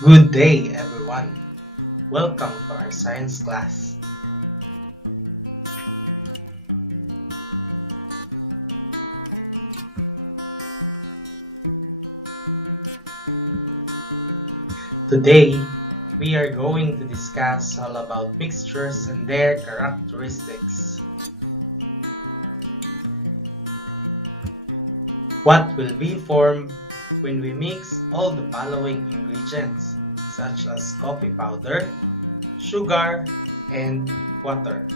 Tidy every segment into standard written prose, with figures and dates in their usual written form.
Good day, everyone. Welcome to our science class. Today, we are going to discuss all about mixtures and their characteristics. What will be formed when we mix all the following ingredients, such as coffee powder, sugar, and water.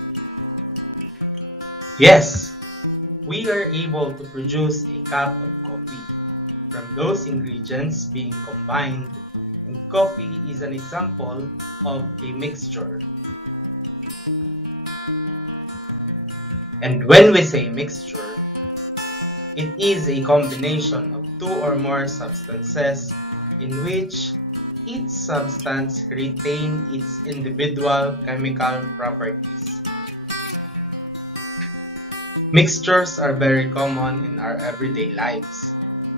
Yes, we are able to produce a cup of coffee from those ingredients being combined, and coffee is an example of a mixture. And when we say mixture, it is a combination of two or more substances in which each substance retains its individual chemical properties. Mixtures are very common in our everyday lives.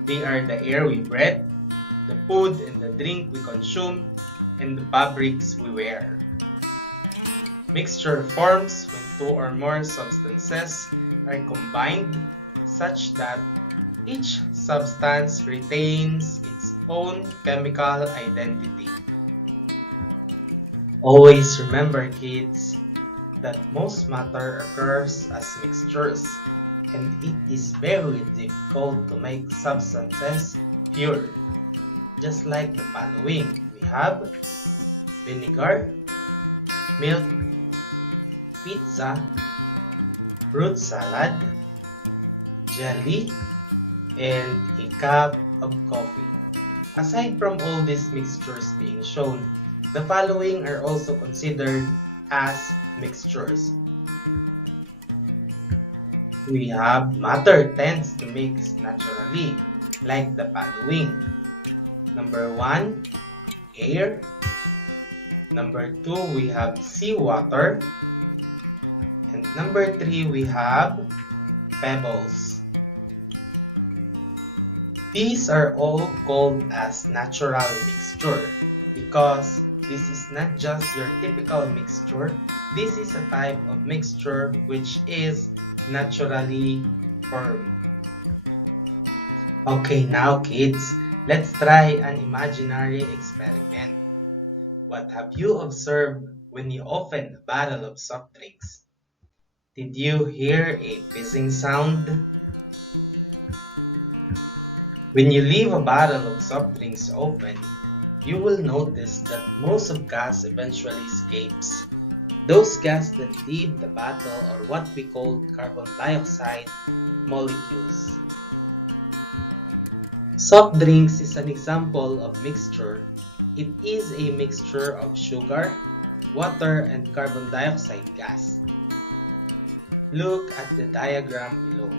They are the air we breathe, the food and the drink we consume, and the fabrics we wear. Mixture forms when two or more substances are combined such that each substance retains its own chemical identity. Always remember, kids, that most matter occurs as mixtures, and it is very difficult to make substances pure. Just like the following, we have vinegar, milk, pizza, fruit salad, jelly, and a cup of coffee. Aside from all these mixtures being shown, the following are also considered as mixtures. We have matter tends to mix naturally, like the following. Number 1, air. Number 2, we have seawater. And number 3, we have pebbles. These are all called as natural mixture because this is not just your typical mixture. This is a type of mixture which is naturally formed. Okay, now kids, let's try an imaginary experiment. What have you observed when you open a bottle of soft drinks? Did you hear a fizzing sound? When you leave a bottle of soft drinks open, you will notice that most of gas eventually escapes. Those gas that leave the bottle are what we call carbon dioxide molecules. Soft drinks is an example of mixture. It is a mixture of sugar, water, and carbon dioxide gas. Look at the diagram below.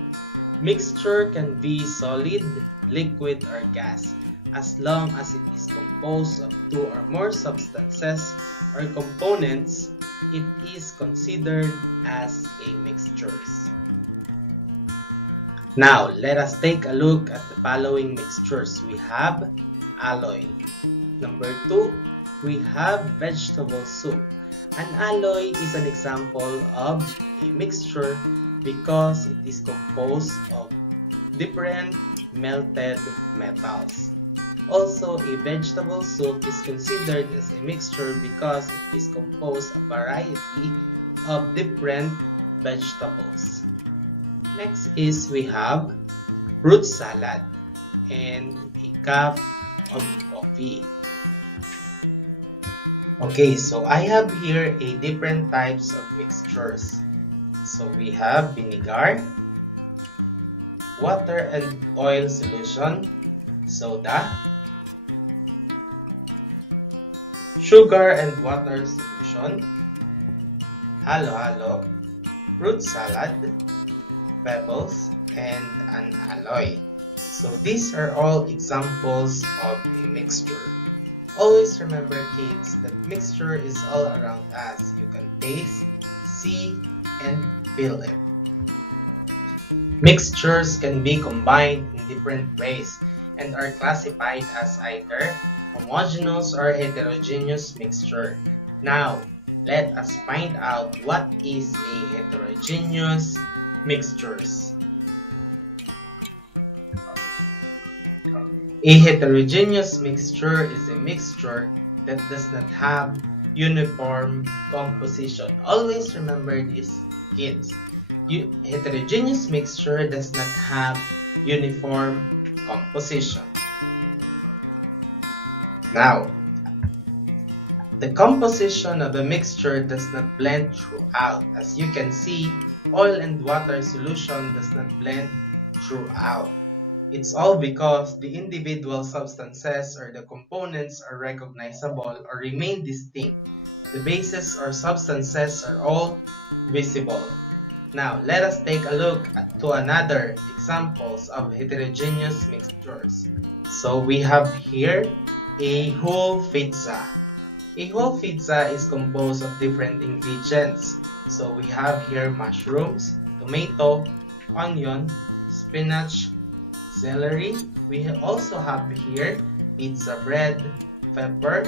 Mixture can be solid, liquid, or gas, as long as it is composed of two or more substances or components. It is considered as a mixture. Now, let us take a look at the following mixtures. We have alloy. Number 2, we have vegetable soup. An alloy is an example of a mixture because it is composed of different melted metals. Also, a vegetable soup is considered as a mixture because it is composed of a variety of different vegetables. Next is we have fruit salad and a cup of coffee. Okay, so I have here a different types of mixtures. So we have vinegar, water and oil solution, soda, sugar and water solution, halo-halo, fruit salad, pebbles, and an alloy. So these are all examples of a mixture. Always remember, kids, that mixture is all around us. You can taste, see, and feel it. Mixtures can be combined in different ways and are classified as either homogeneous or heterogeneous mixture. Now, let us find out what is a heterogeneous mixtures. A heterogeneous mixture is a mixture that does not have uniform composition. Always remember this, kids. Heterogeneous mixture does not have uniform composition. Now, the composition of a mixture does not blend throughout. As you can see, oil and water solution does not blend throughout. It's all because the individual substances or the components are recognizable or remain distinct. The bases or substances are all visible. Now, let us take a look to another examples of heterogeneous mixtures. So we have here a whole pizza. A whole pizza is composed of different ingredients. So we have here mushrooms, tomato, onion, spinach, celery. We also have here pizza bread, pepper,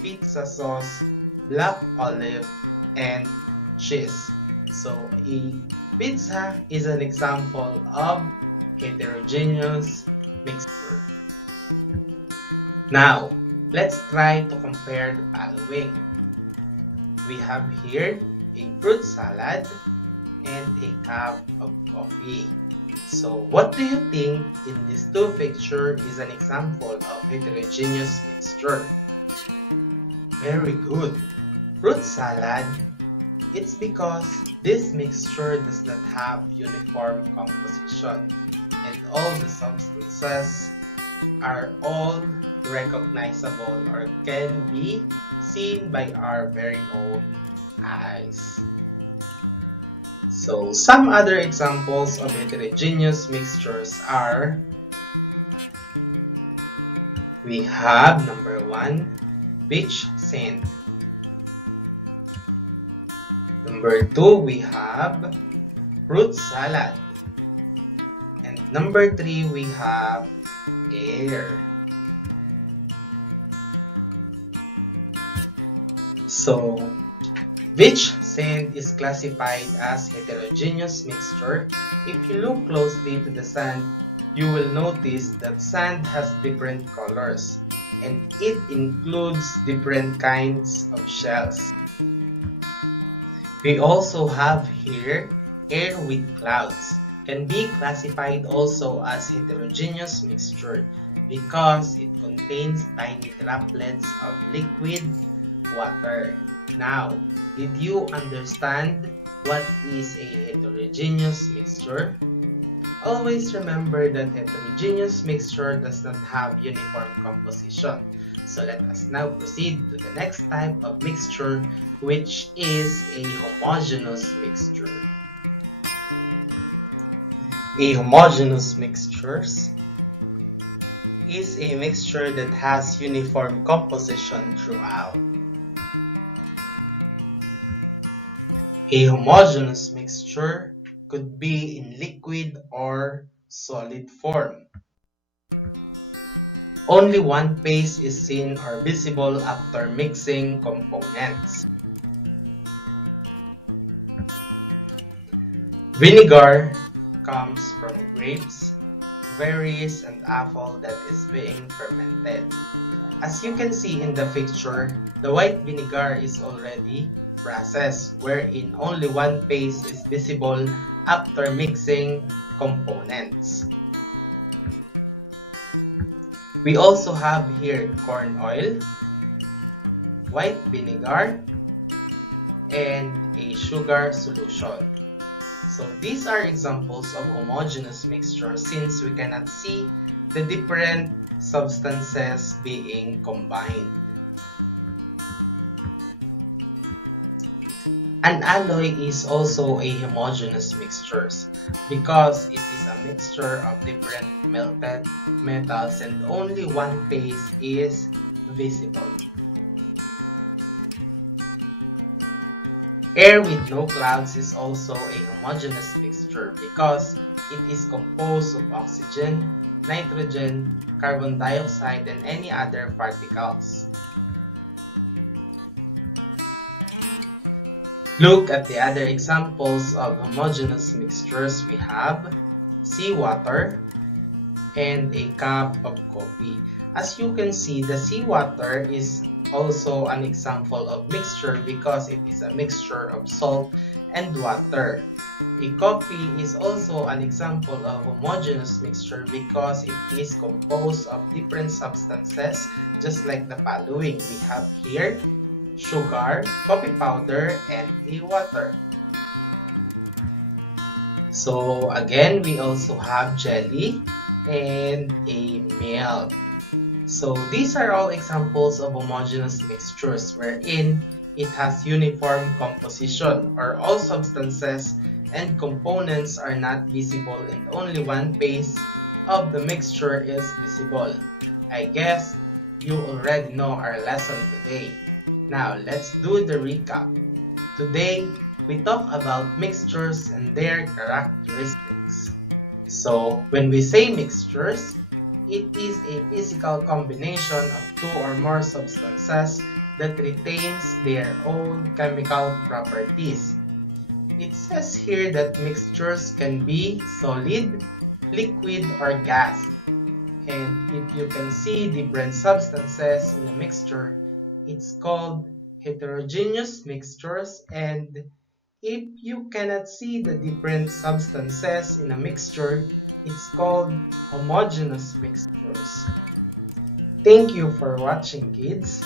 pizza sauce, black olive, and cheese. So a pizza is an example of heterogeneous mixture. Now, let's try to compare the following. We have here a fruit salad and a cup of coffee. So what do you think in these two pictures is an example of heterogeneous mixture? Very good. Fruit salad, it's because this mixture does not have uniform composition and all the substances are all recognizable or can be seen by our very own eyes. So some other examples of heterogeneous mixtures are, we have number 1, beach sand. Number 2, we have fruit salad. And number 3, we have air. So, beach sand is classified as heterogeneous mixture. If you look closely to the sand, you will notice that sand has different colors and it includes different kinds of shells. We also have here air with clouds. Can be classified also as heterogeneous mixture because it contains tiny droplets of liquid water. Now, did you understand what is a heterogeneous mixture? Always remember that heterogeneous mixture does not have uniform composition. So let us now proceed to the next type of mixture, which is a homogeneous mixture. A homogeneous mixture is a mixture that has uniform composition throughout. A homogeneous mixture could be in liquid or solid form. Only one phase is seen or visible after mixing components. Vinegar comes from grapes, berries, and apple that is being fermented. As you can see in the picture, the white vinegar is already processed, wherein only one phase is visible after mixing components. We also have here corn oil, white vinegar, and a sugar solution. So these are examples of homogeneous mixture since we cannot see the different substances being combined. An alloy is also a homogeneous mixture because it is a mixture of different melted metals and only one phase is visible. Air with no clouds is also a homogeneous mixture because it is composed of oxygen, nitrogen, carbon dioxide, and any other particles. Look at the other examples of homogeneous mixtures. We have seawater and a cup of coffee. As you can see, the seawater is also an example of mixture because it is a mixture of salt and water. A coffee is also an example of homogeneous mixture because it is composed of different substances, just like the following. We have here sugar, coffee powder, and a water. So again, we also have jelly and a milk. So these are all examples of homogeneous mixtures wherein it has uniform composition, or all substances and components are not visible and only one phase of the mixture is visible. I guess you already know our lesson today. Now let's do the recap. Today, we talk about mixtures and their characteristics. So, when we say mixtures, it is a physical combination of two or more substances that retains their own chemical properties. It says here that mixtures can be solid, liquid, or gas. And if you can see different substances in a mixture, it's called heterogeneous mixtures. And if you cannot see the different substances in a mixture, it's called homogeneous mixtures. Thank you for watching, kids.